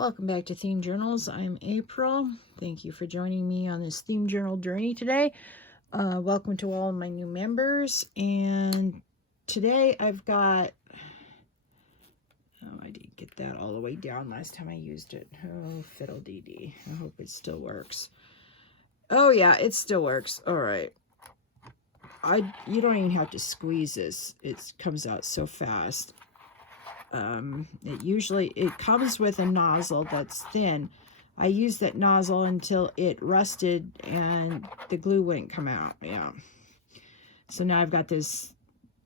Welcome back to Theme Journals. I'm April. Thank you for joining me on this theme journal journey today. Welcome to all of my new members. And today I've got, I didn't get that all the way down last time I used it. Oh, fiddle-dee-dee. I hope it still works. Oh yeah, it still works. All right. You don't even have to squeeze this. It comes out so fast. It comes with a nozzle that's thin. I used that nozzle until it rusted and the glue wouldn't come out. Yeah. So now I've got this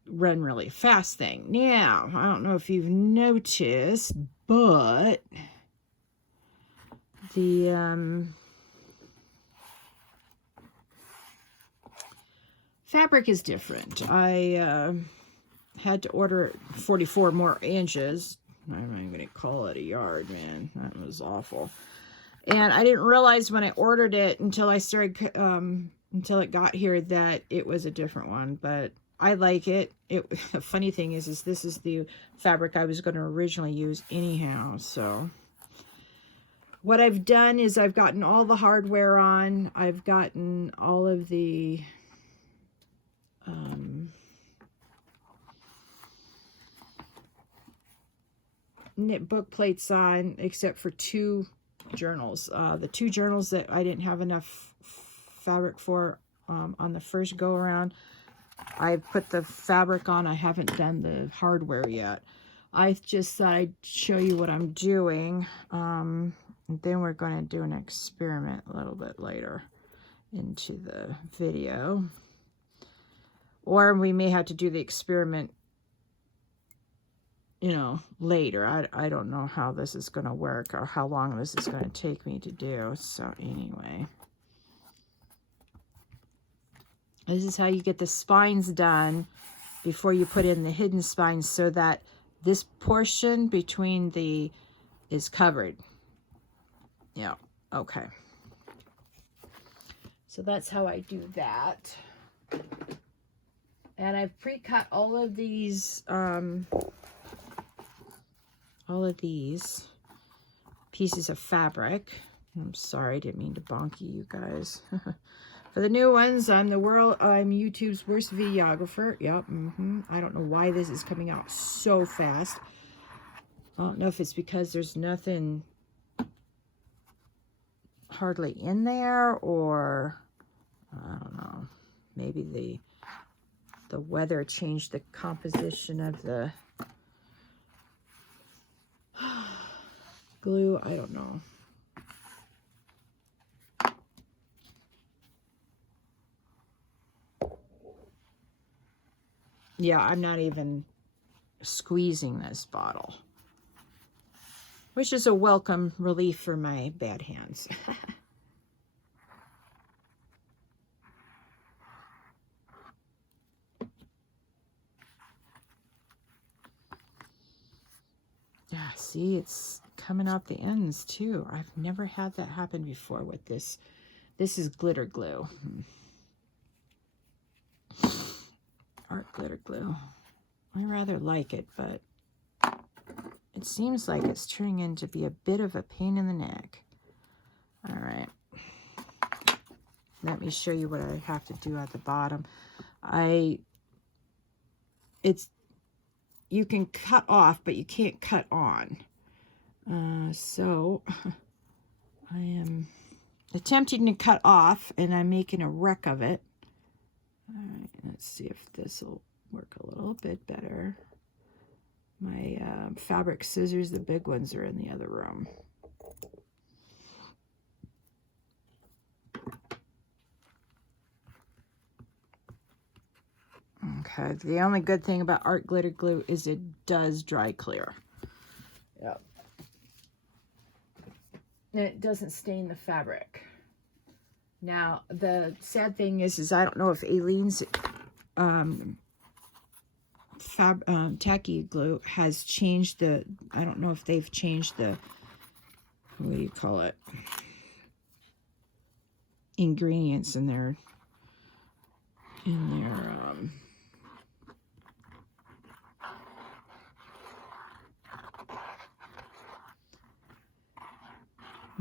run really fast thing. Now, I don't know if you've noticed, but the fabric is different. I had to order 44 more inches. I'm not even going to call it a yard, man. That was awful. And I didn't realize when I ordered it until I started, until it got here that it was a different one. But I like it. The funny thing is this is the fabric I was going to originally use anyhow. So what I've done is I've gotten all the hardware on. I've gotten all of the knit book plates on, except for two journals. The two journals that I didn't have enough fabric for on the first go around, I put the fabric on. I haven't done the hardware yet. I just thought I'd show you what I'm doing. And then we're going to do an experiment a little bit later into the video. Or we may have to do the experiment, later. I don't know how this is going to work or how long this is going to take me to do. So anyway, this is how you get the spines done before you put in the hidden spines, so that this portion between is covered. Yeah, okay. So that's how I do that. And I've pre-cut all of these pieces of fabric. I'm sorry, I didn't mean to bonk you guys. For the new ones, I'm YouTube's worst videographer. Yep. I don't know why this is coming out so fast. I don't know if it's because there's nothing hardly in there, or I don't know. Maybe the weather changed the composition of the glue. I don't know. Yeah, I'm not even squeezing this bottle, which is a welcome relief for my bad hands. Yeah, see, it's coming out the ends too. I've never had that happen before with this. This is glitter glue. Art glitter glue. I rather like it, but it seems like it's turning into be a bit of a pain in the neck. All right. Let me show you what I have to do at the bottom. You can cut off, but you can't cut on. So I am attempting to cut off, and I'm making a wreck of it. All right, let's see if this will work a little bit better. My fabric scissors, the big ones, are in the other room. Okay, the only good thing about art glitter glue is it does dry clear. Yep. And it doesn't stain the fabric. Now, the sad thing is I don't know if Aileen's tacky glue has changed I don't know if they've changed what do you call it? Ingredients in their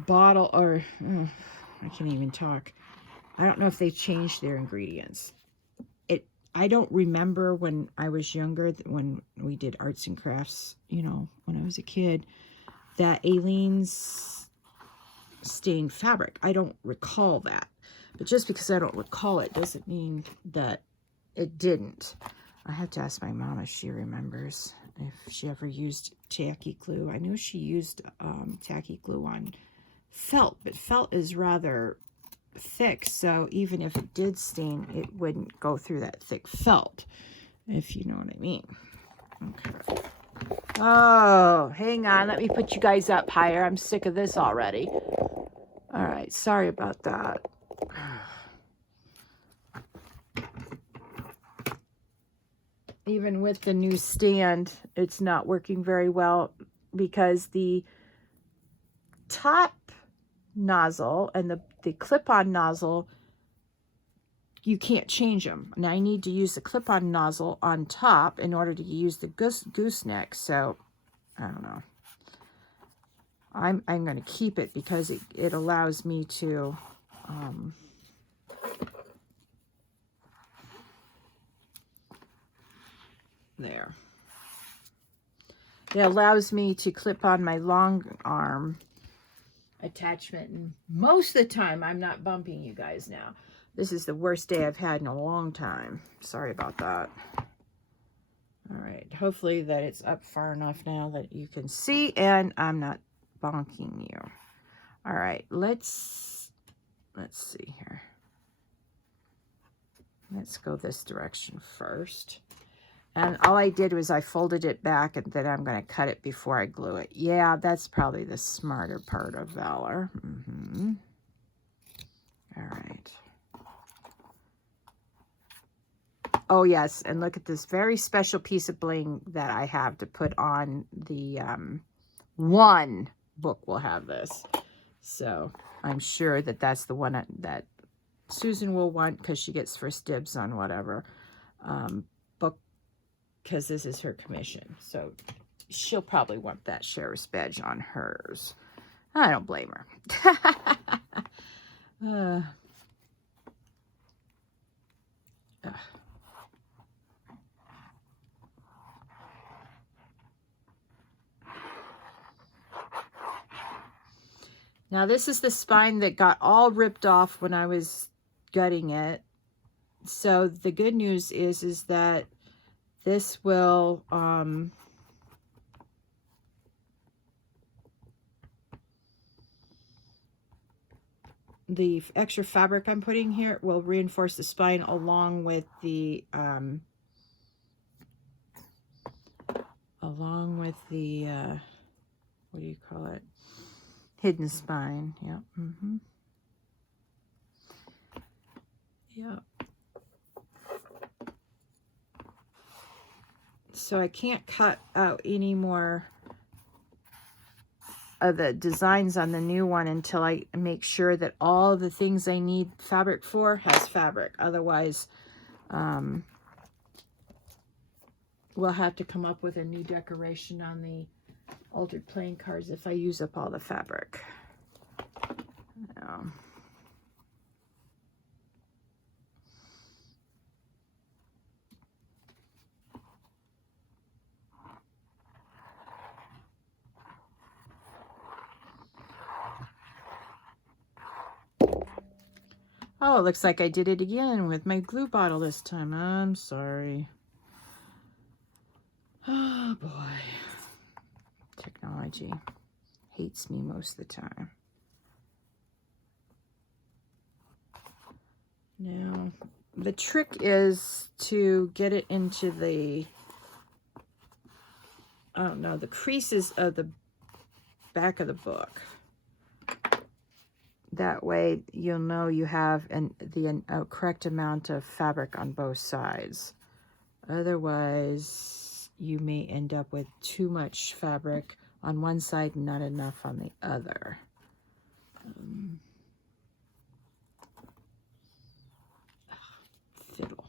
bottle, or I can't even talk. I don't know if they changed their ingredients. I don't remember when I was younger, when we did arts and crafts, you know, when I was a kid, that Aleene's stained fabric. I don't recall that. But just because I don't recall it doesn't mean that it didn't. I have to ask my mom if she remembers, if she ever used tacky glue. I know she used tacky glue on felt, but felt is rather thick, so even if it did stain, it wouldn't go through that thick felt, if you know what I mean. Okay. Oh, hang on, let me put you guys up higher. I'm sick of this already. All right, sorry about that. Even with the new stand, it's not working very well because the top nozzle and the clip-on nozzle, you can't change them. And I need to use the clip-on nozzle on top in order to use the gooseneck. So, I don't know. I'm going to keep it because it allows me to there. It allows me to clip on my long arm attachment, and most of the time I'm not bumping you guys now. This is the worst day I've had in a long time. Sorry about that. All right, hopefully that it's up far enough now that you can see and I'm not bonking you. All right, let's see here. Let's go this direction first. And all I did was I folded it back, and then I'm going to cut it before I glue it. Yeah, that's probably the smarter part of Valor. All right. Oh, yes, and look at this very special piece of bling that I have to put on the one book will have this. So I'm sure that that's the one that Susan will want because she gets first dibs on whatever book, because this is her commission. So she'll probably want that sheriff's badge on hers. I don't blame her. Now this is the spine that got all ripped off when I was gutting it. So the good news is that this will the extra fabric I'm putting here will reinforce the spine along with the what do you call it? Hidden spine. Yep. Yep. So I can't cut out any more of the designs on the new one until I make sure that all the things I need fabric for has fabric. Otherwise, we'll have to come up with a new decoration on the altered playing cards if I use up all the fabric. Oh, it looks like I did it again with my glue bottle this time. I'm sorry. Oh, boy. Technology hates me most of the time. Now, the trick is to get it into the, I don't know, the creases of the back of the book. That way you'll know you have the correct amount of fabric on both sides. Otherwise, you may end up with too much fabric on one side and not enough on the other. Fiddle.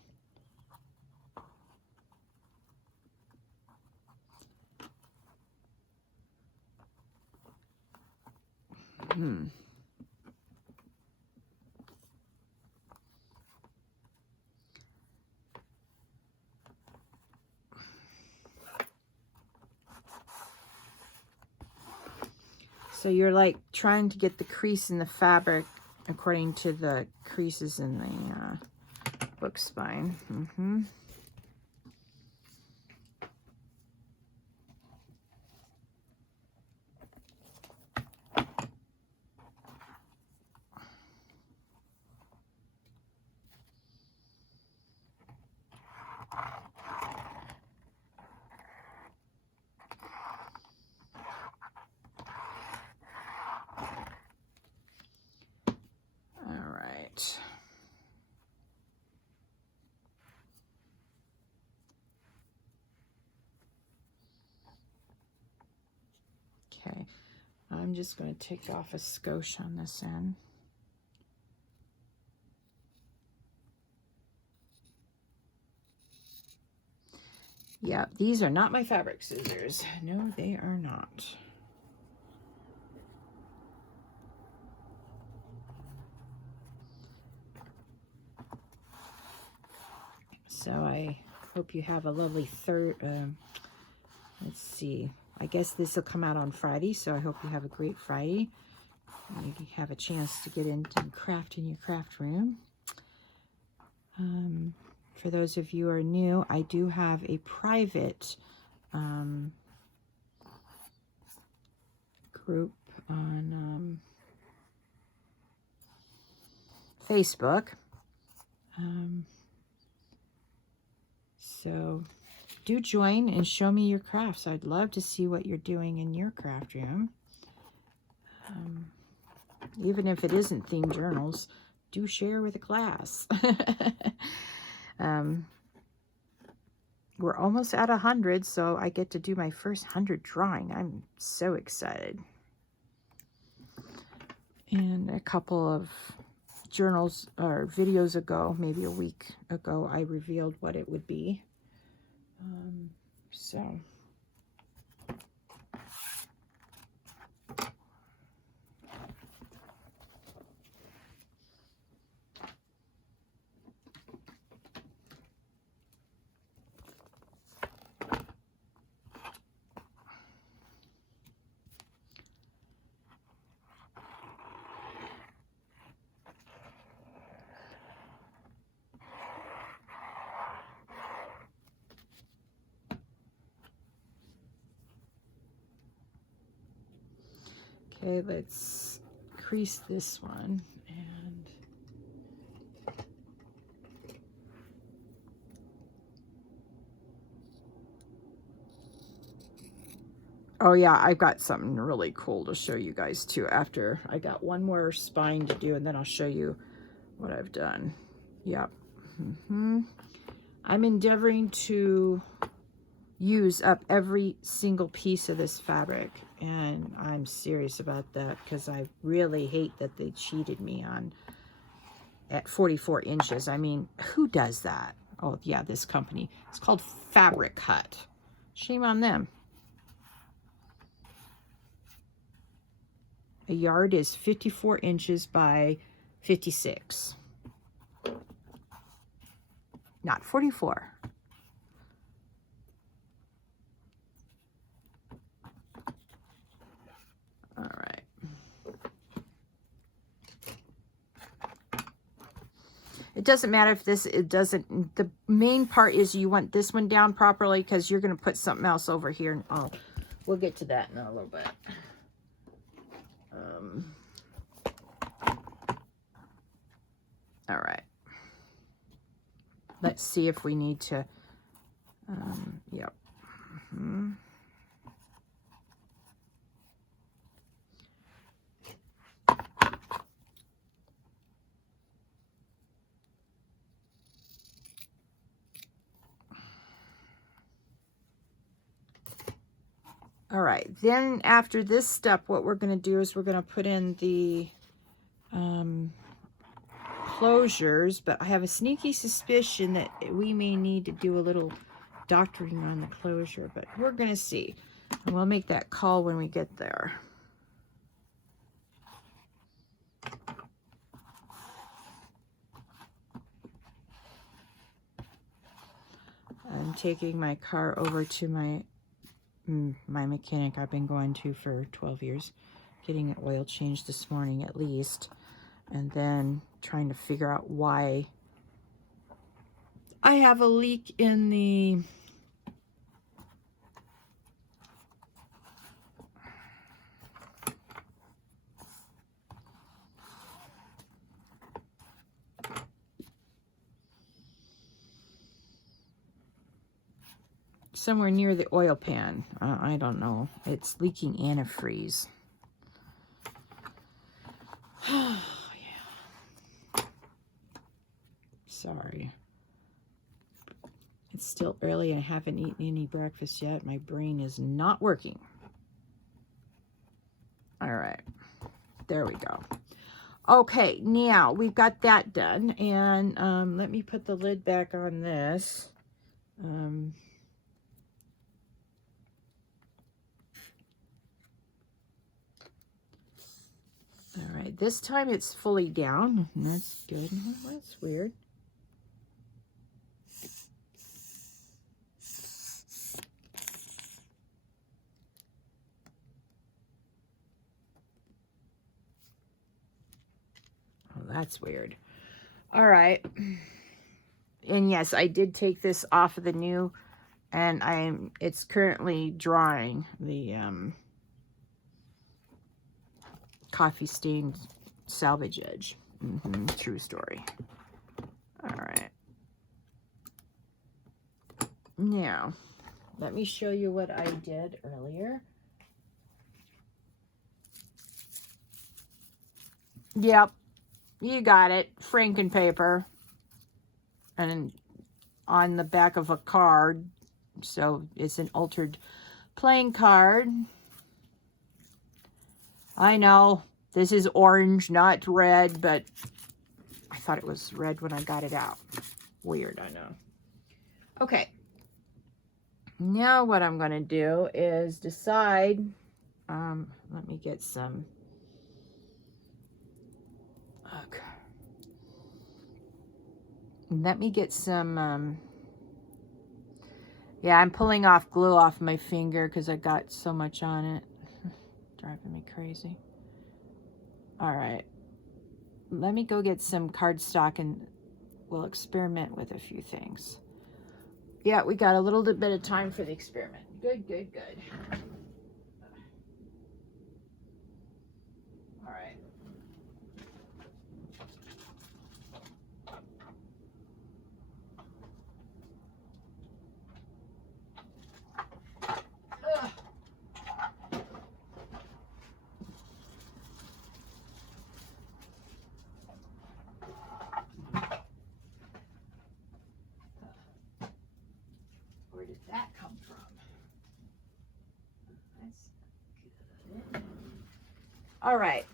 So you're like trying to get the crease in the fabric according to the creases in the book spine. Okay, I'm just going to take off a skosh on this end. Yeah, these are not my fabric scissors. No, they are not. So I hope you have a lovely let's see. I guess this will come out on Friday, so I hope you have a great Friday. You can have a chance to get into craft in your craft room. For those of you who are new, I do have a private group on Facebook. So do join and show me your crafts. I'd love to see what you're doing in your craft room. Even if it isn't themed journals, do share with a class. We're almost at 100, so I get to do my first 100 drawing. I'm so excited. And a couple of journals or videos ago, maybe a week ago, I revealed what it would be. So okay, let's crease this one. And oh yeah, I've got something really cool to show you guys too after. I got one more spine to do, and then I'll show you what I've done. Yep. I'm endeavoring to use up every single piece of this fabric, and I'm serious about that because I really hate that they cheated me on at 44 inches. I mean, who does that? Oh yeah, this company. It's called Fabric Hut. Shame on them. A yard is 54 inches by 56. Not 44. All right. It doesn't matter if it doesn't, the main part is you want this one down properly because you're going to put something else over here. And we'll get to that in a little bit. All right. Let's see if we need to, yep. All right, then after this step, what we're going to do is we're going to put in the closures, but I have a sneaky suspicion that we may need to do a little doctoring on the closure, but we're going to see. And we'll make that call when we get there. I'm taking my car over to my mechanic I've been going to for 12 years, getting an oil change this morning at least, and then trying to figure out why I have a leak in the somewhere near the oil pan. I don't know. It's leaking antifreeze. Oh, yeah. Sorry. It's still early and I haven't eaten any breakfast yet. My brain is not working. All right. There we go. Okay, now we've got that done. And let me put the lid back on this. All right, this time it's fully down. That's good. Oh, that's weird. Oh, that's weird. All right. And yes, I did take this off of the new, and it's currently drying. The coffee stained salvage edge. True story. All right. Now, let me show you what I did earlier. Yep, you got it. Franken paper. And on the back of a card. So it's an altered playing card. I know this is orange, not red, but I thought it was red when I got it out. Weird, I know. Okay. Now what I'm going to do is decide, let me get some, okay. Let me get some, yeah, I'm pulling off glue off my finger because I got so much on it. Driving me crazy. All right. Let me go get some cardstock and we'll experiment with a few things. Yeah, we got a little bit of time for the experiment. Good, good, good. All right. Where did that come from? That's good. All right.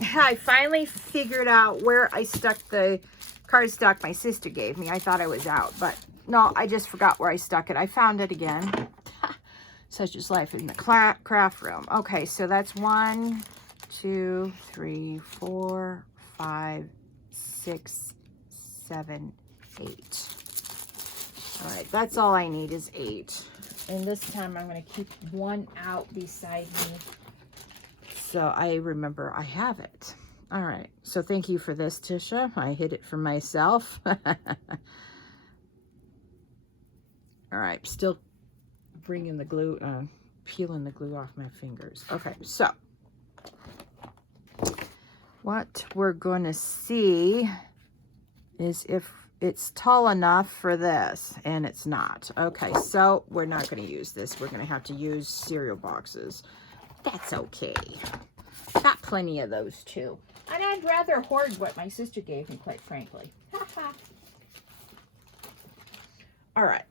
I finally figured out where I stuck the cardstock my sister gave me. I thought I was out, but no, I just forgot where I stuck it. I found it again. Such is life in the craft room. Okay, so that's 1, 2, 3, 4, 5, 6, 7, 8. All right, that's all I need is 8. And this time I'm going to keep one out beside me so I remember I have it. All right, so thank you for this, Tisha. I hid it from myself. All right, still bringing the glue, peeling the glue off my fingers. Okay, so what we're going to see is if it's tall enough for this, and it's not. Okay, so we're not going to use this. We're going to have to use cereal boxes. That's okay. Got plenty of those too. And I'd rather hoard what my sister gave me, quite frankly. All right.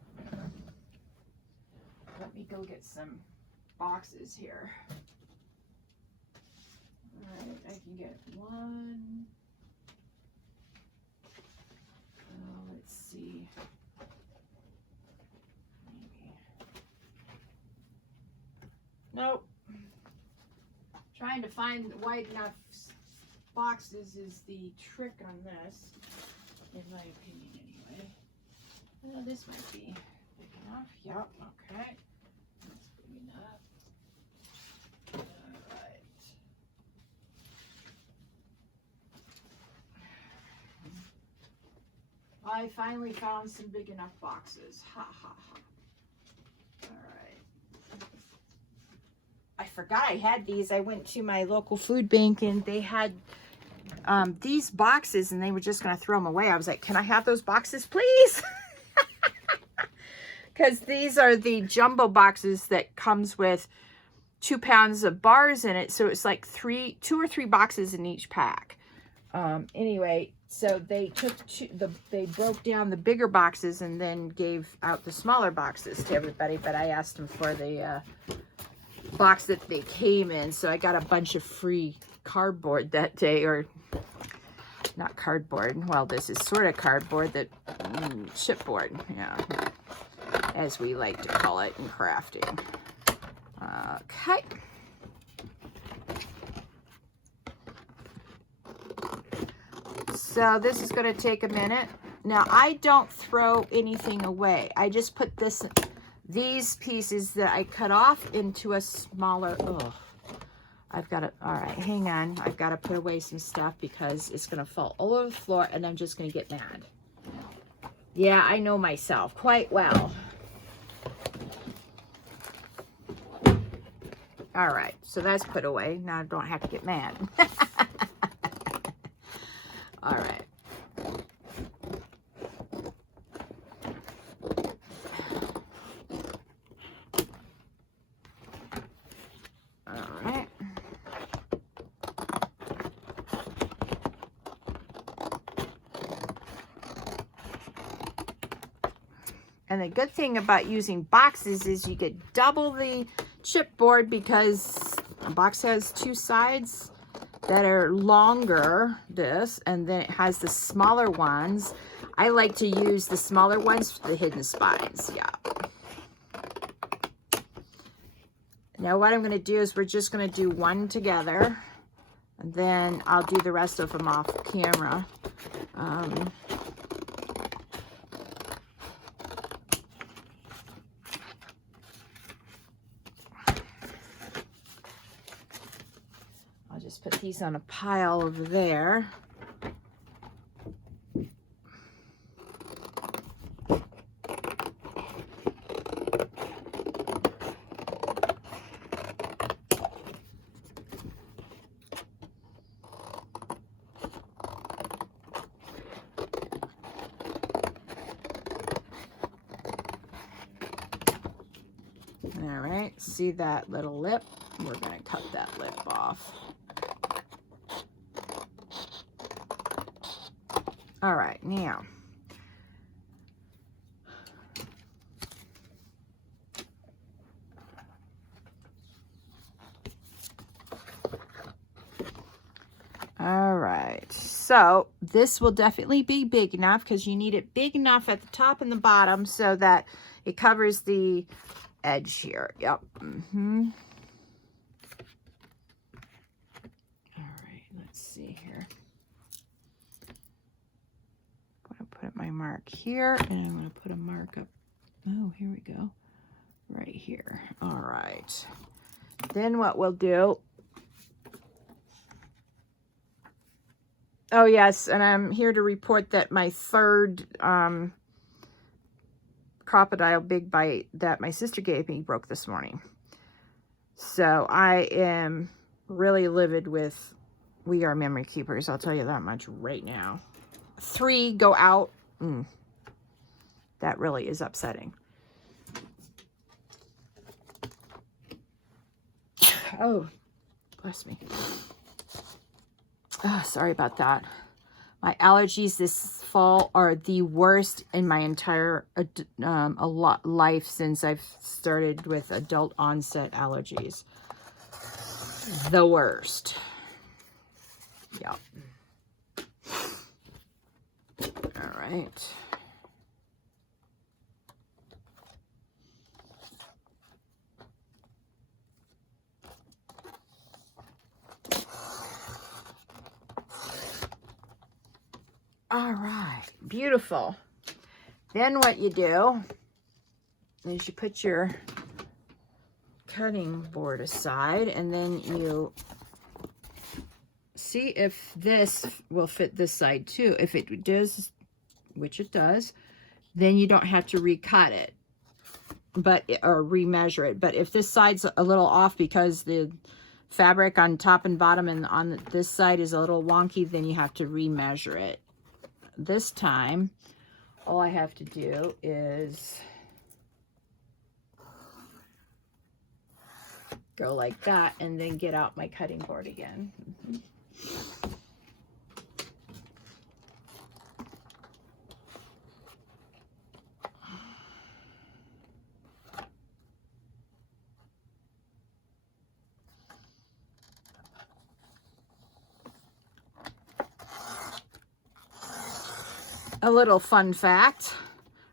Let me go get some boxes here. All right, I can get 1. Let's see. Maybe. Nope. Trying to find wide enough boxes is the trick on this, in my opinion, anyway. Well, this might be Big enough? Yep, okay. That's big enough. All right. I finally found some big enough boxes. Ha ha ha. All right. I forgot I had these. I went to my local food bank and they had these boxes and they were just going to throw them away. I was like, can I have those boxes, please? Because these are the jumbo boxes that comes with 2 pounds of bars in it. So it's like 2 or 3 boxes in each pack. Anyway, so they took they broke down the bigger boxes and then gave out the smaller boxes to everybody. But I asked them for the box that they came in. So I got a bunch of free cardboard that day, or not cardboard. Well, this is sort of cardboard, that chipboard, yeah, as we like to call it in crafting. Okay. So this is going to take a minute. Now I don't throw anything away. I just put these pieces that I cut off into a smaller, I've got to, all right, hang on. I've got to put away some stuff because it's going to fall all over the floor and I'm just going to get mad. Yeah, I know myself quite well. All right, so that's put away. Now I don't have to get mad. All right. All right. And the good thing about using boxes is you get double the chipboard because a box has 2 sides that are longer, this, and then it has the smaller ones. I like to use the smaller ones for the hidden spines, yeah. Now what I'm going to do is we're just going to do one together, and then I'll do the rest of them off camera. I'll just put these on a pile over there. All right, see that little lip? We're going to cut that lip off. All right, now. All right, so this will definitely be big enough because you need it big enough at the top and the bottom so that it covers the edge here. Yep. Mm-hmm. All right, let's see here. I'm going to put my mark here, and I'm going to put a mark up. Oh, here we go. Right here. All right. Then what we'll do. Oh, yes, and I'm here to report that my third crocodile big bite that my sister gave me broke this morning. So I am really livid with We Are Memory Keepers. I'll tell you that much right now. 3 go out. That really is upsetting. Oh, bless me. Oh, sorry about that. My allergies this fall are the worst in my entire life since I've started with adult onset allergies. The worst. Yep. All right. All right, beautiful. Then what you do is you put your cutting board aside, and then you see if this will fit this side too. If it does, which it does, then you don't have to recut it, or remeasure it. But if this side's a little off because the fabric on top and bottom and on this side is a little wonky, then you have to remeasure it. This time, all I have to do is go like that and then get out my cutting board again. A little fun fact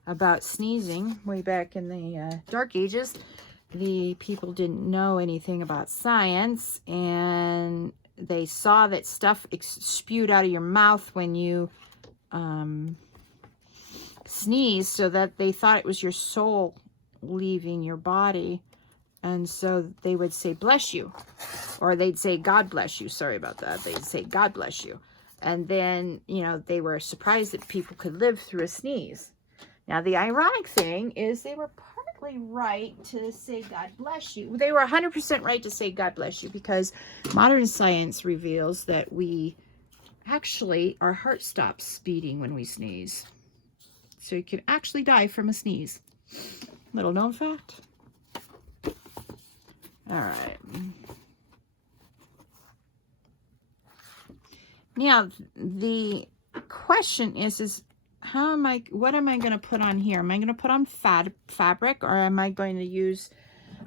about sneezing. Way back in the Dark Ages, the people didn't know anything about science, and they saw that stuff spewed out of your mouth when you sneezed, so that they thought it was your soul leaving your body. And so they would say, bless you. Or they'd say, God bless you. Sorry about that. They'd say, God bless you. And then, you know, they were surprised that people could live through a sneeze. Now, the ironic thing is they were partly right to say God bless you. They were 100% right to say God bless you, because modern science reveals that our heart stops beating when we sneeze. So you can actually die from a sneeze. Little known fact. All right. Now, the question is what am I going to put on here? Am I going to put on fabric, or am I going to use,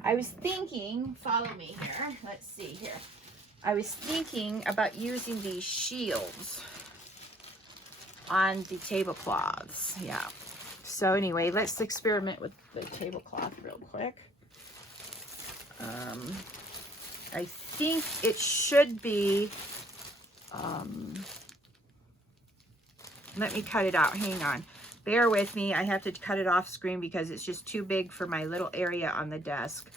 I was thinking, follow me here. Let's see here. I was thinking about using these shields on the tablecloths. Yeah. So anyway, let's experiment with the tablecloth real quick. I think it should be, let me cut it out. Hang on. Bear with me. I have to cut it off screen because it's just too big for my little area on the desk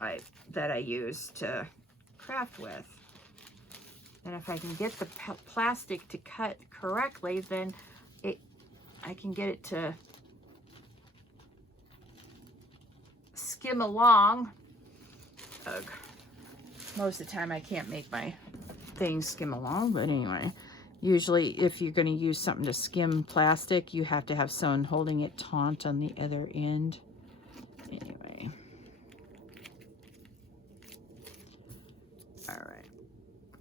that I use to craft with. And if I can get the plastic to cut correctly, then I can get it to skim along. Ugh. Most of the time I can't make my things skim along, but anyway, usually if you're going to use something to skim plastic, you have to have someone holding it taut on the other end. Anyway. All right.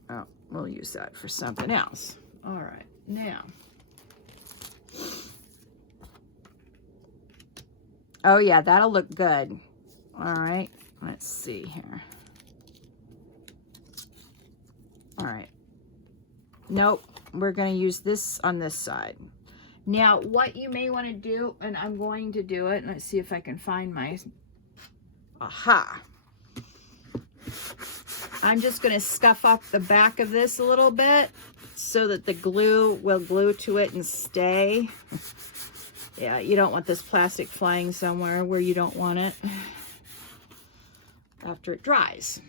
Oh, we'll use that for something else. All right. Now. Oh yeah, that'll look good. All right. Let's see here. All right. Nope. We're going to use this on this side. Now, what you may want to do, and I'm going to do it, and let's see if I can find my, aha. I'm just going to scuff up the back of this a little bit so that the glue will glue to it and stay. Yeah, you don't want this plastic flying somewhere where you don't want it after it dries.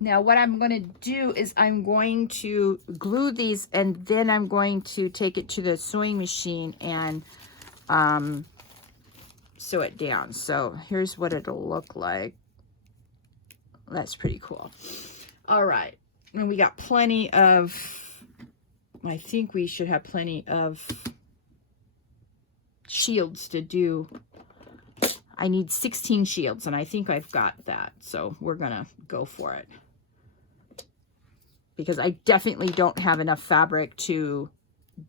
Now, what I'm going to do is I'm going to glue these, and then I'm going to take it to the sewing machine and sew it down. So here's what it'll look like. That's pretty cool. All right. And we got plenty of, I think we should have plenty of shields to do. I need 16 shields, and I think I've got that. So we're going to go for it, because I definitely don't have enough fabric to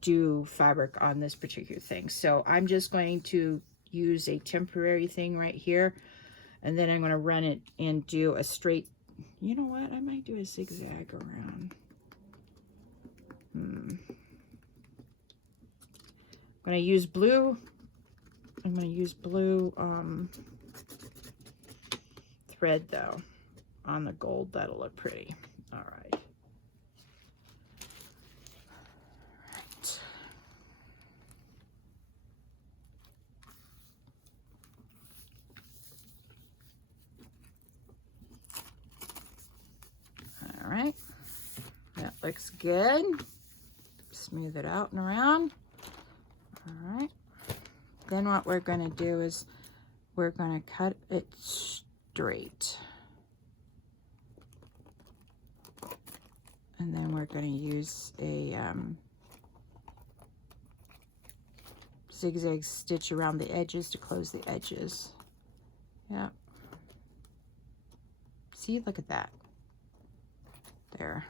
do fabric on this particular thing. So I'm just going to use a temporary thing right here, and then I'm going to run it and do a straight, you know what, I might do a zigzag around. I'm going to use blue. I'm going to use blue thread though on the gold. That'll look pretty. All right. looks good. Smooth it out and around. All right. Then what we're going to do is we're going to cut it straight. And then we're going to use a zigzag stitch around the edges to close the edges. Yep. See, look at that. There.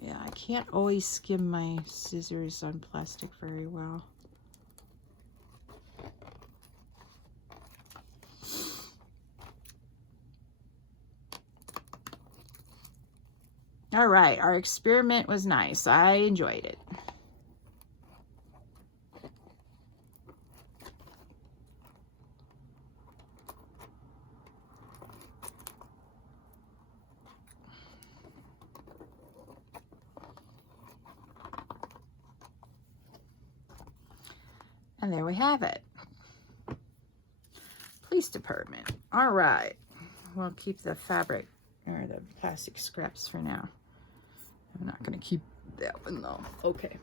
Yeah, I can't always skim my scissors on plastic very well. All right, our experiment was nice. I enjoyed it. And there we have it. Police department. All right. We'll keep the fabric or the plastic scraps for now. I'm not going to keep that one though. Okay.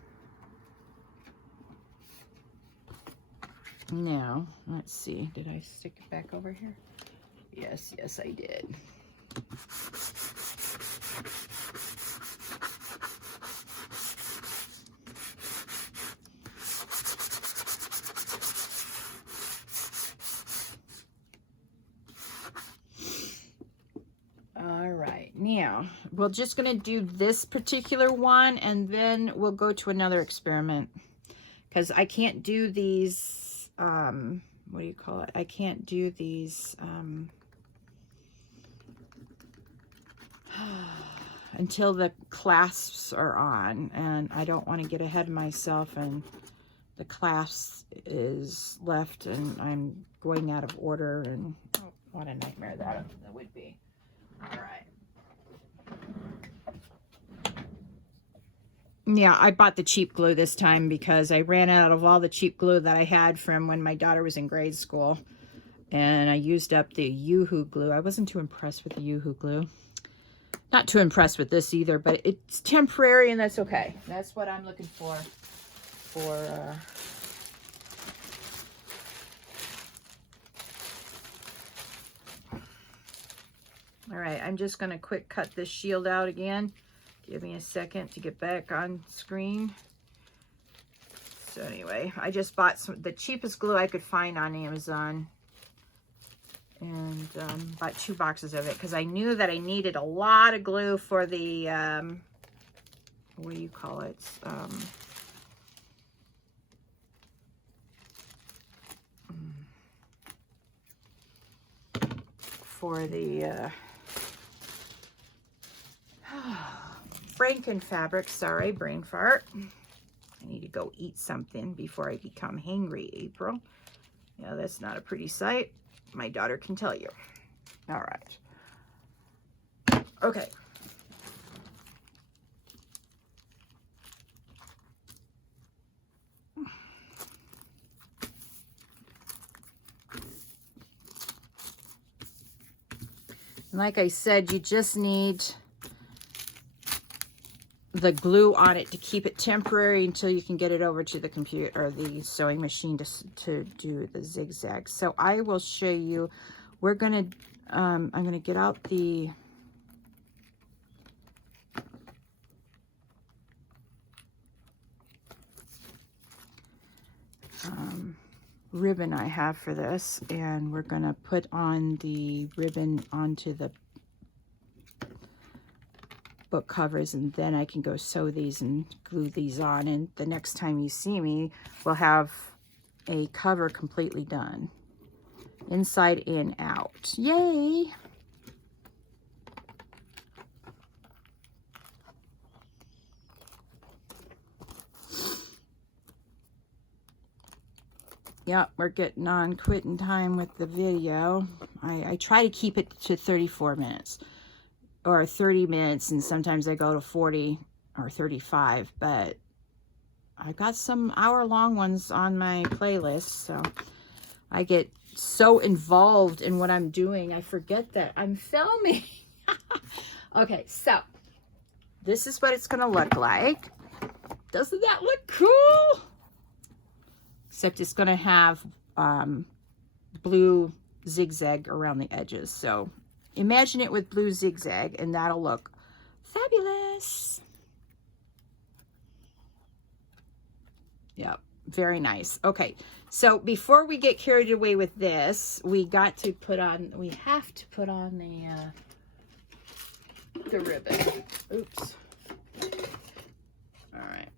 Now, let's see. Did I stick it back over here? Yes, yes, I did. Now, we're just going to do this particular one, and then we'll go to another experiment, because I can't do these, what do you call it? I can't do these until the clasps are on, and I don't want to get ahead of myself and the clasp is left and I'm going out of order, and oh, what a nightmare that would be. All right. Yeah, I bought the cheap glue this time because I ran out of all the cheap glue that I had from when my daughter was in grade school. And I used up the Yoo-Hoo glue. I wasn't too impressed with the Yoo-Hoo glue. Not too impressed with this either, but it's temporary and that's okay. That's what I'm looking for all right, I'm just going to quick cut this shield out again. Give me a second to get back on screen. So anyway, I just bought the cheapest glue I could find on Amazon. And bought 2 boxes of it because I knew that I needed a lot of glue for the, what do you call it? For the Franken fabric. Sorry, brain fart. I need to go eat something before I become hangry, April. Yeah, that's not a pretty sight. My daughter can tell you. All right. Okay. And like I said, you just need the glue on it to keep it temporary until you can get it over to the computer or the sewing machine to do the zigzags. So I will show you. We're gonna I'm gonna get out the ribbon I have for this, and we're gonna put on the ribbon onto the book covers, and then I can go sew these and glue these on, and the next time you see me we'll have a cover completely done, inside and out. Yay! Yep, we're getting on quitting time with the video. I try to keep it to 34 minutes or 30 minutes, and sometimes I go to 40 or 35, but I got some hour-long ones on my playlist, so I get so involved in what I'm doing, I forget that I'm filming. Okay, so this is what it's going to look like. Doesn't that look cool? Except it's going to have blue zigzag around the edges. So imagine it with blue zigzag, and that'll look fabulous. Yep, very nice. Okay, so before we get carried away with this, we have to put on the ribbon. Oops. All right.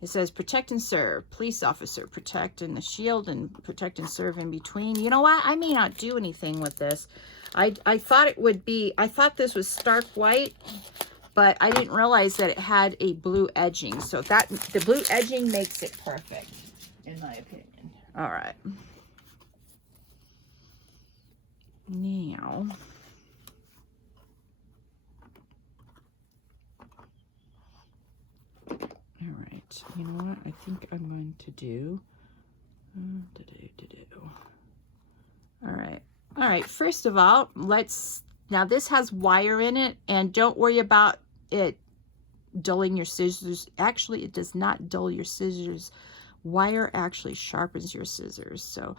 It says protect and serve, police officer, protect and the shield, and protect and serve in between. You know what? I may not do anything with this. I thought it would be, I thought this was stark white, but I didn't realize that it had a blue edging. So that the blue edging makes it perfect, in my opinion. All right. Now, all right, you know what I think I'm going to do? All right, first of all, now this has wire in it, and don't worry about it dulling your scissors. Actually, it does not dull your scissors. Wire actually sharpens your scissors. So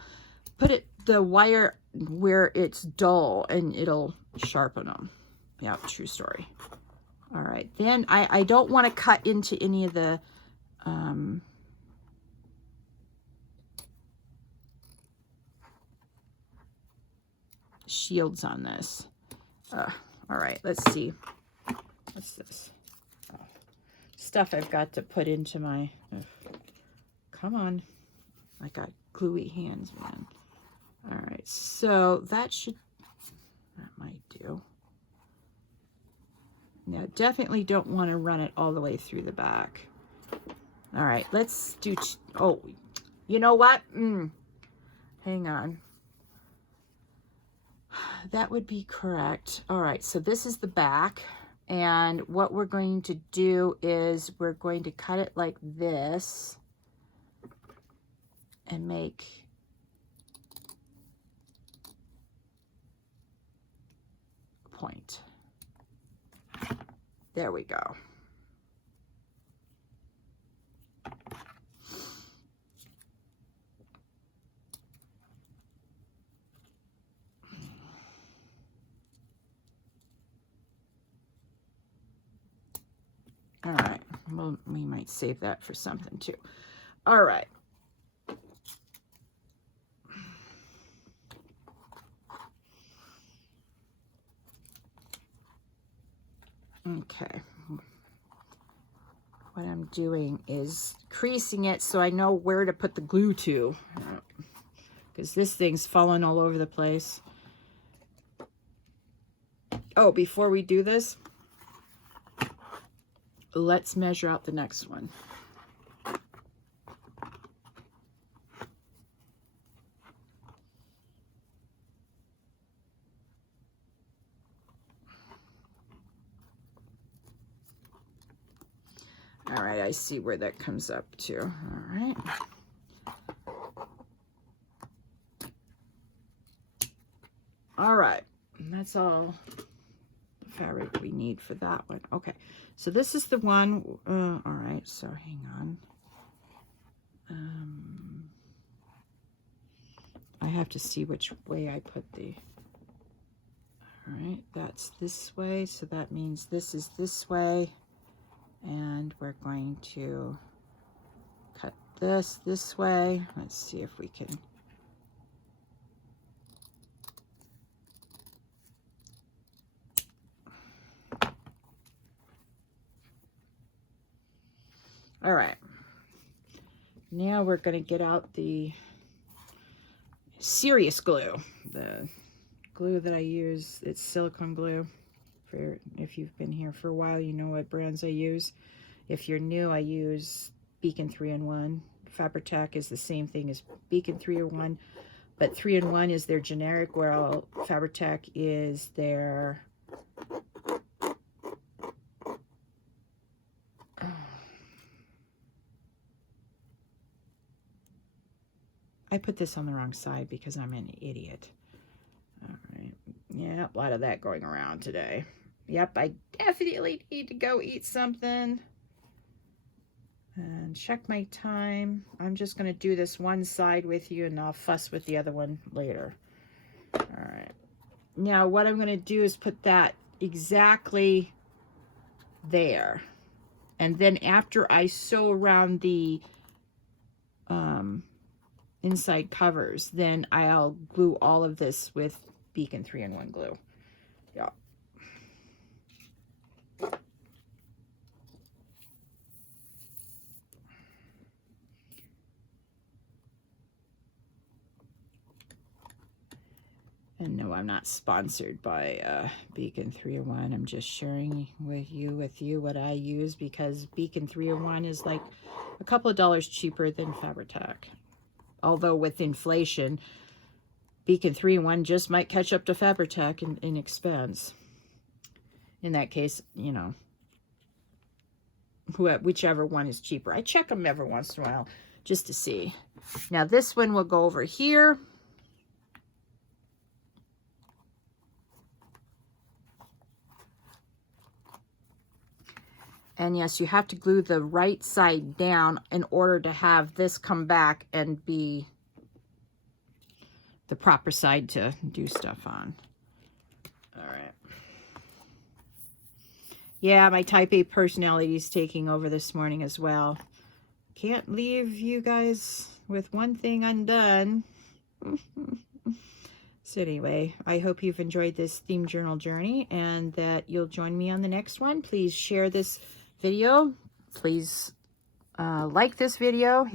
put the wire where it's dull and it'll sharpen them. Yeah, true story. All right, then I don't want to cut into any of the shields on this. All right, let's see. What's this? Oh, stuff I've got to put into my... come on. I got gluey hands, man. All right, so that might do. Now, definitely don't want to run it all the way through the back. All right, let's do... oh, you know what? Hang on. That would be correct. All right, so this is the back. And what we're going to do is we're going to cut it like this and make a point. There we go. All right, well, we might save that for something too. All right. Okay. What I'm doing is creasing it so I know where to put the glue to, because this thing's falling all over the place. Oh, before we do this, let's measure out the next one. All right, I see where that comes up to. All right. All right, and that's all the fabric we need for that one. Okay, so this is the one. All right, so hang on. I have to see which way I put the... all right, that's this way, so that means this is this way. And we're going to cut this way. Let's see if we can... all right. Now we're going to get out the serious glue. The glue that I use, it's silicone glue. If you've been here for a while, you know what brands I use. If you're new, I use Beacon 3-in-1. Fabri-Tac is the same thing as Beacon 3-in-1, but 3-in-1 is their generic, while Fabri-Tac is their... I put this on the wrong side because I'm an idiot. All right, Yeah, a lot of that going around today. Yep, I definitely need to go eat something. And check my time. I'm just going to do this one side with you, and I'll fuss with the other one later. All right. Now, what I'm going to do is put that exactly there. And then after I sew around the inside covers, then I'll glue all of this with Beacon 3-in-1 glue. Yeah. And no, I'm not sponsored by Beacon 3-in-1. I'm just sharing with you what I use, because Beacon 3-in-1 is like a couple of dollars cheaper than Fabri-Tac. Although with inflation, Beacon 3-in-1 just might catch up to Fabri-Tac in expense. In that case, you know, whichever one is cheaper. I check them every once in a while just to see. Now this one will go over here. And yes, you have to glue the right side down in order to have this come back and be the proper side to do stuff on. All right. Yeah, my type A personality is taking over this morning as well. Can't leave you guys with one thing undone. So anyway, I hope you've enjoyed this theme journal journey and that you'll join me on the next one. Please share this video. Please like this video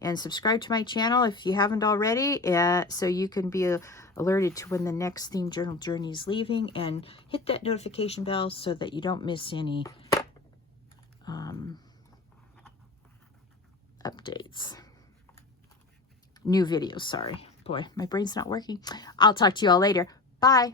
and subscribe to my channel if you haven't already, so you can be alerted to when the next theme journal journey is leaving, and hit that notification bell so that you don't miss any updates. New videos, sorry. Boy, my brain's not working. I'll talk to you all later. Bye.